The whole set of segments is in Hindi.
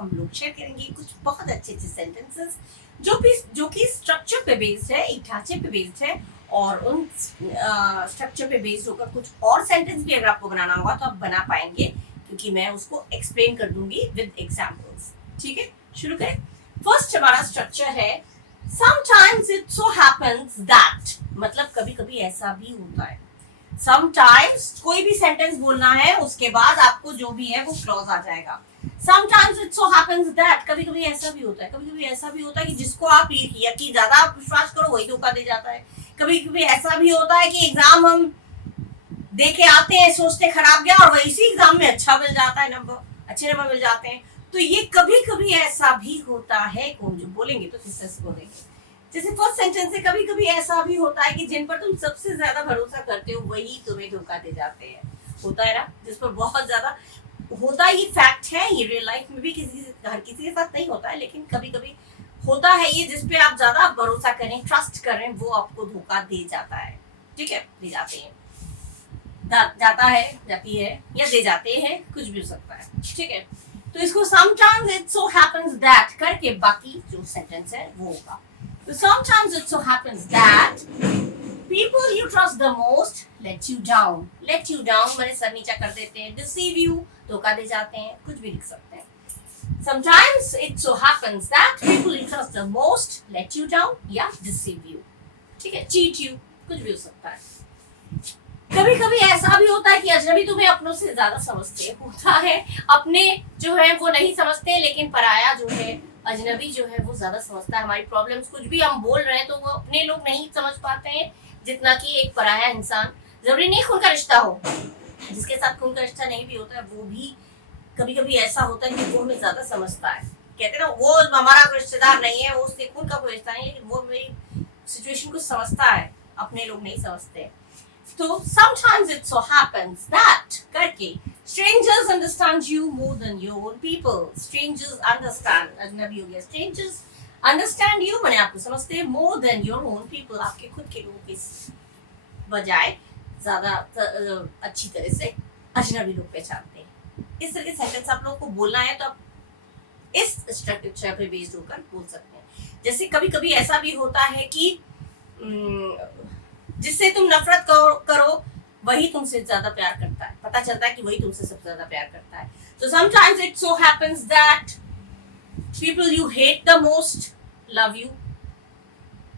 हम लोग शेयर करेंगे कुछ बहुत अच्छे अच्छे सेंटेंसेस जो कि स्ट्रक्चर पे बेस्ड है, एक ढांचे पे बेस्ड है, और उन स्ट्रक्चर पे बेस्ड होकर कुछ और सेंटेंस भी अगर आपको बनाना होगा तो आप बना पाएंगे, क्योंकि मैं उसको एक्सप्लेन कर दूंगी विद एग्जांपल्स। ठीक है, शुरू करें। फर्स्ट हमारा स्ट्रक्चर है sometimes it so happens that, मतलब कभी कभी ऐसा भी होता है। sometimes कोई भी सेंटेंस बोलना है, उसके बाद आपको जो भी है वो क्लॉज आ जाएगा। sometimes it so happens that, कभी कभी ऐसा भी होता है, कभी कभी ऐसा भी होता है कि जिसको आप यकीन ज्यादा आप विश्वास करो वही धोखा दे जाता है। कभी कभी ऐसा भी होता है कि एग्जाम हम दे के आते हैं, सोचते खराब गया और वही एग्जाम में अच्छा मिल जाता है, अच्छे नंबर मिल जाते हैं। तो ये कभी कभी ऐसा भी होता है, कौन जो बोलेंगे तो किस तरह से बोलेंगे। जैसे फर्स्ट सेंटेंस है, कभी कभी ऐसा भी होता है कि जिन पर तुम सबसे ज्यादा भरोसा करते हो वही तुम्हें धोखा दे जाते हैं। होता है ना, जिस पर बहुत ज्यादा होता है, ये फैक्ट है, ये रियल लाइफ में भी हर किसी के साथ नहीं होता है, लेकिन कभी कभी होता है ये, जिसपे आप ज्यादा भरोसा करें, ट्रस्ट करें, वो आपको धोखा दे जाता है। ठीक है, दे जाते हैं, जाता है, जाती है, या दे जाते हैं, कुछ भी हो सकता है। ठीक है, तो इसको sometimes it so happens that करके बाकी जो सेंटेंस है वो होगा। तो sometimes it so happens that people you trust the most let you down मैंने सर नीचा कर देते हैं, deceive you धोखा दे जाते हैं, कुछ भी लिख सकते हैं। sometimes it so happens that people you trust the most let you down या deceive you। ठीक है, cheat you, कुछ भी हो सकता है। कभी कभी ऐसा भी होता है कि अजनबी तुम्हें अपनों से ज्यादा समझते होता है, अपने जो है वो नहीं समझते, लेकिन पराया जो है, अजनबी जो है वो ज्यादा समझता है हमारी प्रॉब्लम्स। कुछ भी हम बोल रहे हैं तो वो अपने लोग नहीं समझ पाते हैं जितना कि एक पराया इंसान, जरूरी नहीं खून का रिश्ता हो, जिसके साथ खून का रिश्ता नहीं भी होता है वो भी कभी कभी ऐसा होता है कि वो हमें ज्यादा समझता है। कहते हैं ना, वो हमारा रिश्तेदार नहीं है, वो उससे खून का कोई रिश्ता नहीं, लेकिन वो मेरी सिचुएशन को समझता है, अपने लोग नहीं समझते। तो sometimes it so happens that करके strangers understand you more than your own people। strangers understand, अजनबी हो गया, strangers understand you मैंने आपको समझते हैं, more than your own people आपके खुद के लोगों के बजाय ज्यादा अच्छी तरह से अजनबी लोग पहचानते हैं। इस तरह के सेंटेंस आप लोगों को बोलना है तो आप इस स्ट्रक्चर पे बेस्ड होकर बोल सकते हैं। जैसे कभी कभी ऐसा भी होता है कि जिससे तुम नफरत करो वही तुमसे ज्यादा प्यार करता है, पता चलता है कि वही तुमसे सबसे ज्यादा प्यार करता है। तो sometimes it so happens that people you hate the most love you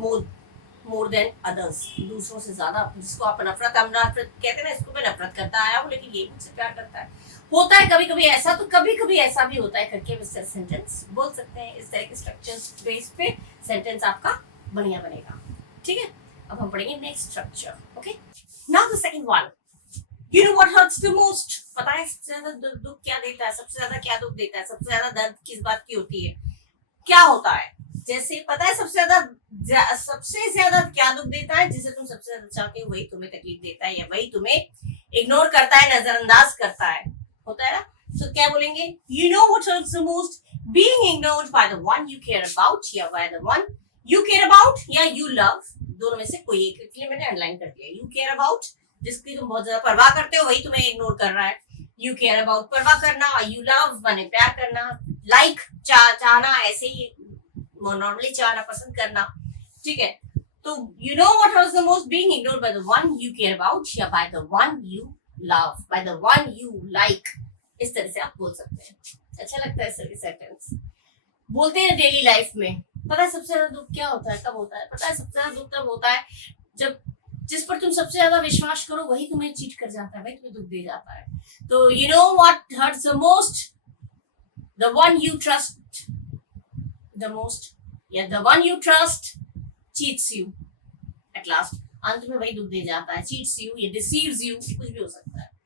more than others। दूसरों से ज्यादा, जिसको आप नफरत कहते हैं ना, इसको मैं नफरत करता आया हूँ लेकिन ये मुझसे प्यार करता है। होता है कभी कभी ऐसा, तो कभी कभी ऐसा भी होता है करके सेंटेंस बोल सकते हैं। इस तरह के स्ट्रक्चर बेस पे सेंटेंस आपका बढ़िया बनेगा। ठीक है, अब हम पढ़ेंगे next structure. Okay, now the second one, you know what hurts the most. पता है सबसे ज्यादा दुख क्या देता है, सबसे ज्यादा क्या दुख देता है, सबसे ज्यादा दर्द किस बात की होती है, क्या होता है। जैसे पता है सबसे ज्यादा क्या दुख देता है, जिसे तुम सबसे ज्यादा चाहते हो वही तुम्हें तकलीफ देता है, या वही तुम्हें इग्नोर करता है, नजरअंदाज करता है। होता है ना, तो क्या बोलेंगे, you know what hurts the most, being ignored by the one you care about, या by the one you care about, या यू लव, दोनों में से कोई एक। इसलिए मैंने अंडरलाइन कर दिया। यू केयर अबाउट, जिसकी तुम बहुत ज्यादा परवाह करते हो वही तुम्हें इग्नोर कर रहा है। यू केयर अबाउट परवाह करना, यू लव माने प्यार करना, लाइक चाहना, ऐसे ही नॉर्मली चाहना, पसंद करना। ठीक है, तो you know what was the most, being ignored by the one you care about, या by the one you love, by the one you like. इस तरह से आप बोल सकते हैं। अच्छा लगता है इस तरह के सेंटेंस बोलते हैं डेली लाइफ में। पता है सबसे ज्यादा दुख क्या होता है, कब होता है, पता है सबसे ज्यादा दुख तब होता है जब जिस पर तुम सबसे ज्यादा विश्वास करो वही तुम्हें चीट कर जाता है, वही तुम्हें दुख दे जाता है। तो you know what hurts the most, the one you trust the most, या the one you trust cheats you at last, अंत में वही दुख दे जाता है, चीट्स यू या डिसीव्स यू, कुछ भी हो सकता है।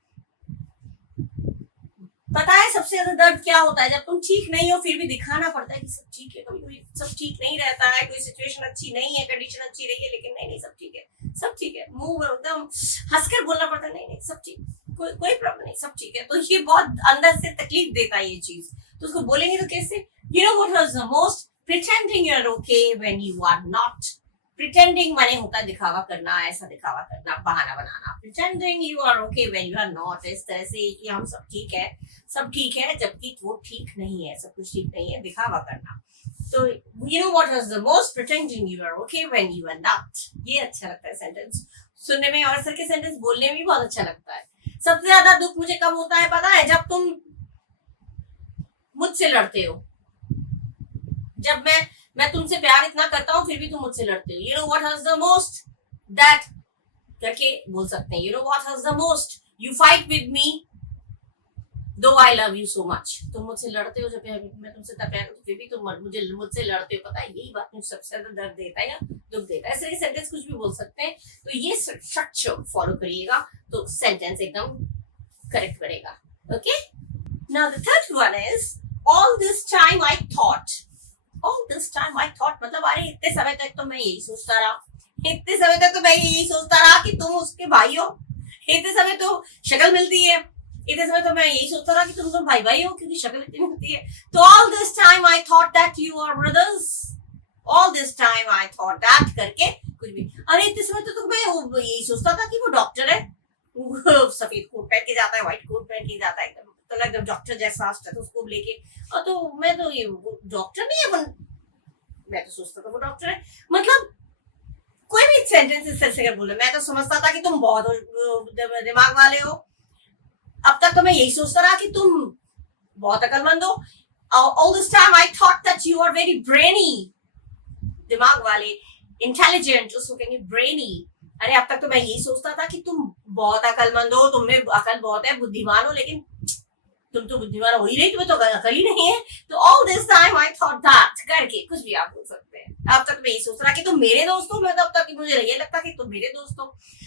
पता है सबसे ज्यादा दर्द क्या होता है, जब तुम ठीक नहीं हो फिर भी दिखाना पड़ता है कि सब ठीक है। कभी कभी सब ठीक नहीं रहता है, कोई सिचुएशन अच्छी नहीं है, कंडीशन अच्छी रही है, लेकिन नहीं सब ठीक है, सब ठीक है, मुंह एकदम हंसकर बोलना पड़ता है, नहीं सब ठीक, कोई प्रॉब्लम नहीं, सब ठीक है। तो ये बहुत अंदर से तकलीफ देता है ये चीज। तो उसको बोलेंगे तो कैसे, you know what hurts the most, pretending you're okay when you are not, pretending माने होता है दिखावा करना, ऐसा दिखावा करना, बहाना बनाना। Pretending you are okay when you are not, इस तरह से कि हम सब ठीक है, सब ठीक है, जबकि वो ठीक नहीं है, सब कुछ ठीक नहीं है, दिखावा करना। तो you know what is the most, pretending you are okay when you are not. ये अच्छा लगता है सेंटेंस सुनने में, और सर के सेंटेंस बोलने में भी बहुत अच्छा लगता है। सबसे ज्यादा दुख मुझे कब होता है पता है? जब तुम मुझसे लड़ते हो। जब मैं तुमसे प्यार इतना करता हूँ फिर भी तुम मुझसे लड़ते हो। You know what has the most that करके बोल सकते हैं। You know what has the most, you fight with me though I love you so much. तुम मुझसे लड़ते हो, जब मैं तुमसे इतना प्यार करती फिर भी तुम मुझसे लड़ते हो। पता है यही बात मुझे सबसे ज्यादा दर्द देता है या दुख देता है। ऐसे सेंटेंस कुछ भी बोल सकते हैं। तो ये स्ट्रक्चर फॉलो करिएगा तो सेंटेंस एकदम करेक्ट बनेगा। Okay, now the third one is all this time I thought. All this time I thought मतलब अरे इतने समय तक तो मैं यही सोचता रहा, इतने समय तक तो मैं यही सोचता रहा कि तुम उसके भाई हो। इतने समय तो शक्ल मिलती है, इतने समय तो मैं यही सोचता रहा कि तुम भाई भाई हो क्योंकि शक्ल इतनी मिलती है। तो all this time I thought that you are brothers. All this time I thought that करके कुछ भी, अरे इतने समय तो मैं यही सोचता था कि वो डॉक्टर है, सफेद कोट पहन के जाता है, व्हाइट कोट पहन के जाता है, एकदम तो एकदम डॉक्टर जैसा स्टेथोस्कोप लेके। और तो मैं तो ये डॉक्टर नहीं है, मैं तो सोचता था वो डॉक्टर है। मतलब कोई भी सेंटेंस इस तरह से अगर बोले, मैं तो समझता था कि तुम बहुत दिमाग वाले हो। अब तक तो मैं यही सोचता रहा कि तुम बहुत अकलमंद हो। All this time I thought that you are very brainy. दिमाग वाले, इंटेलिजेंट, उसको कहेंगे ब्रेनी। अरे अब तक तो मैं यही सोचता था कि तुम बहुत अकलमंद हो, तुम में अकल बहुत है, बुद्धिमान हो, लेकिन तुम तो बुद्धिमान हो ही नहीं, तुम्हें तो अकल ही नहीं है। तो all this time I thought that करके कुछ भी आप बोल सकते हैं। अब तक मैं यही सोच रहा कि तुम मेरे दोस्त हो, मैं तो अब तक मुझे ये लगता कि तुम मेरे दोस्त हो।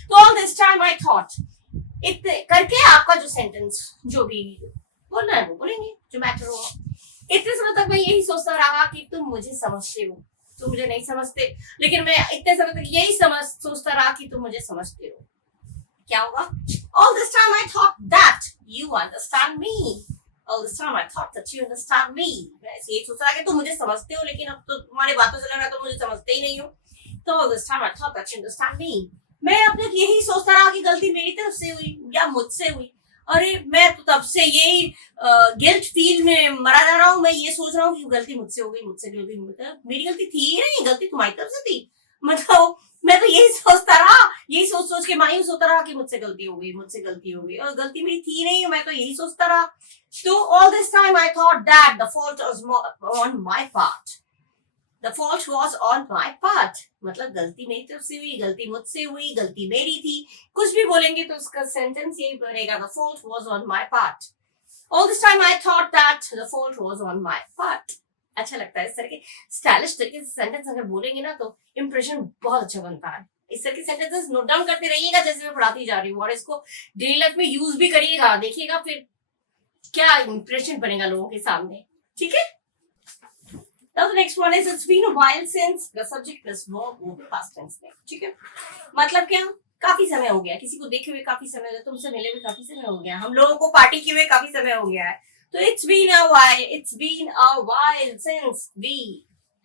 तो all this time I thought इतने करके आपका जो सेंटेंस जो भी बोलना है वो बोलेंगे, जो मैटर हो। इतने समय तक मैं यही सोचता रहा कि तुम मुझे समझते हो, तुम मुझे नहीं समझते, लेकिन मैं इतने समय तक यही सोचता रहा कि तुम मुझे समझते हो। क्या होगा? All this time I thought that you understand me. All this time I thought that you understand me. मैं यही सोच रहा कि तुम मुझे समझते हो, लेकिन अब तो तुम्हारी बातों से लग रहा है तुम मुझे समझते ही नहीं हो। तो all this time I thought that you understand me. मैं अब तक यही सोचता रहा कि गलती मेरी तरफ से हुई या मुझसे हुई। अरे मैं तो तब से यही गिल्ट फील में मरा जा रहा हूँ। मैं ये सोच रहा हूँ कि गलती मुझसे हो गई, मुझसे गलती, मतलब मेरी गलती थी ही नहीं, गलती तुम्हारी तरफ से थी। मतलब मैं तो यही सोचता रहा, यही सोच सोच के मायूस होता रहा कि मुझसे गलती हो गई, मुझसे गलती हो गई, और गलती मेरी थी नहीं, मैं तो यही सोचता रहा। तो all this time I thought that the fault was on my part. The fault was on my part मतलब गलती मेरी तरफ से हुई, गलती मुझसे हुई, गलती मेरी थी। कुछ भी बोलेंगे तो उसका सेंटेंस यही बनेगा, the fault was on my part. All this time I thought that the fault was on my part. अच्छा लगता है इस तरह के स्टाइलिश तरीके से सेंटेंस अगर बोलेंगे ना तो इंप्रेशन बहुत अच्छा बनता है। इस तरह के सेंटेंसेस नोट डाउन करते रहिएगा जैसे मैं पढ़ाती जा रही हूँ, और इसको डेली लाइफ में यूज भी करिएगा, देखिएगा फिर क्या इंप्रेशन बनेगा लोगों के सामने। ठीक है। Now the next one is it's been a while since the subject plus verb वो past tense में। ठीक है, मतलब क्या, काफी समय हो गया, किसी को देखे हुए काफी समय हो गया, तुमसे मिले हुए काफी समय हो गया, हम लोगों को पार्टी किए हुए काफी समय हो गया है। तो it's been a while since we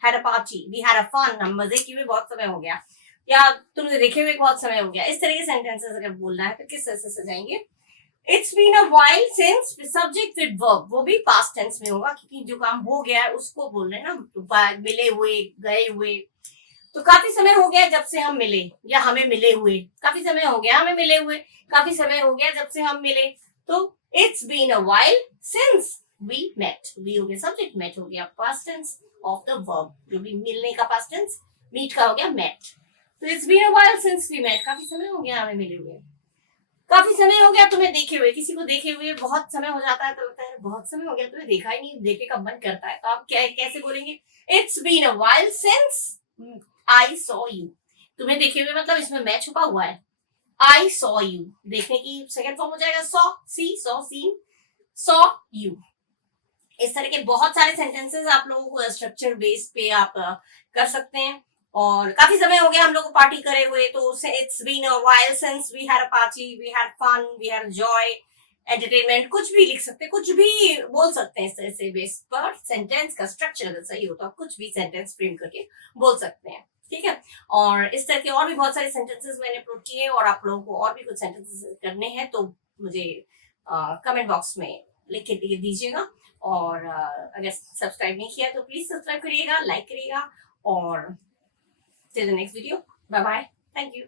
had a party, we had a fun, हम मजे किए हुए बहुत समय हो गया, या तुमने देखे हुए बहुत समय हो गया। इस तरह के सेंटेंसेस अगर बोलना है तो किस तरह से सजाएंगे? It's been a while since subject with verb, वो भी past tense में होगा क्योंकि जो काम हो गया है उसको बोल रहे हैं ना, तो मिले हुए, गए हुए। तो काफी समय हो गया जब से हम मिले, या हमें मिले हुए, काफी समय हो गया हमें मिले हुए, काफी समय हो गया जब से हम मिले। तो it's been a while since we met, we हो गया सब्जेक्ट, met हो गया past tense of the verb, जो भी मिलने का past tense, meet का हो गया met। तो it's been a while since we met, काफी समय हो गया हमें मिले हुए, काफी समय हो गया तुम्हें देखे हुए, किसी को देखे हुए बहुत समय हो जाता है तो लगता है बहुत समय हो गया तुम्हें देखा ही नहीं, देखे का मन करता है। तो आप कैसे बोलेंगे? It's been a while since I saw you. तुम्हें देखे हुए मतलब इसमें मैं छुपा हुआ है, आई सॉ यू देखने की सेकंड फॉर्म हो जाएगा saw, see saw seen, saw you. इस तरह के बहुत सारे सेंटेंसेस आप लोगों को स्ट्रक्चर बेस पे आप कर सकते हैं। और काफी समय हो गया हम लोग को पार्टी करे हुए, तो it's been a while since we had a party, we had fun, we had joy, entertainment, कुछ भी लिख सकते हैं, कुछ भी बोल सकते हैं इस तरह से बेस पर। सेंटेंस का स्ट्रक्चर अगर सही हो तो आप कुछ भी सेंटेंस फ्रेम करके बोल सकते हैं। ठीक है। और इस तरह के और भी बहुत सारे सेंटेंसेस मैंने अपलोड किए और आप लोगों को और भी कुछ सेंटेंसेस करने हैं तो मुझे कमेंट बॉक्स में लिख के दीजिएगा। और अगर सब्सक्राइब नहीं किया तो प्लीज सब्सक्राइब करिएगा, लाइक करिएगा। और till the next video, bye bye, thank you.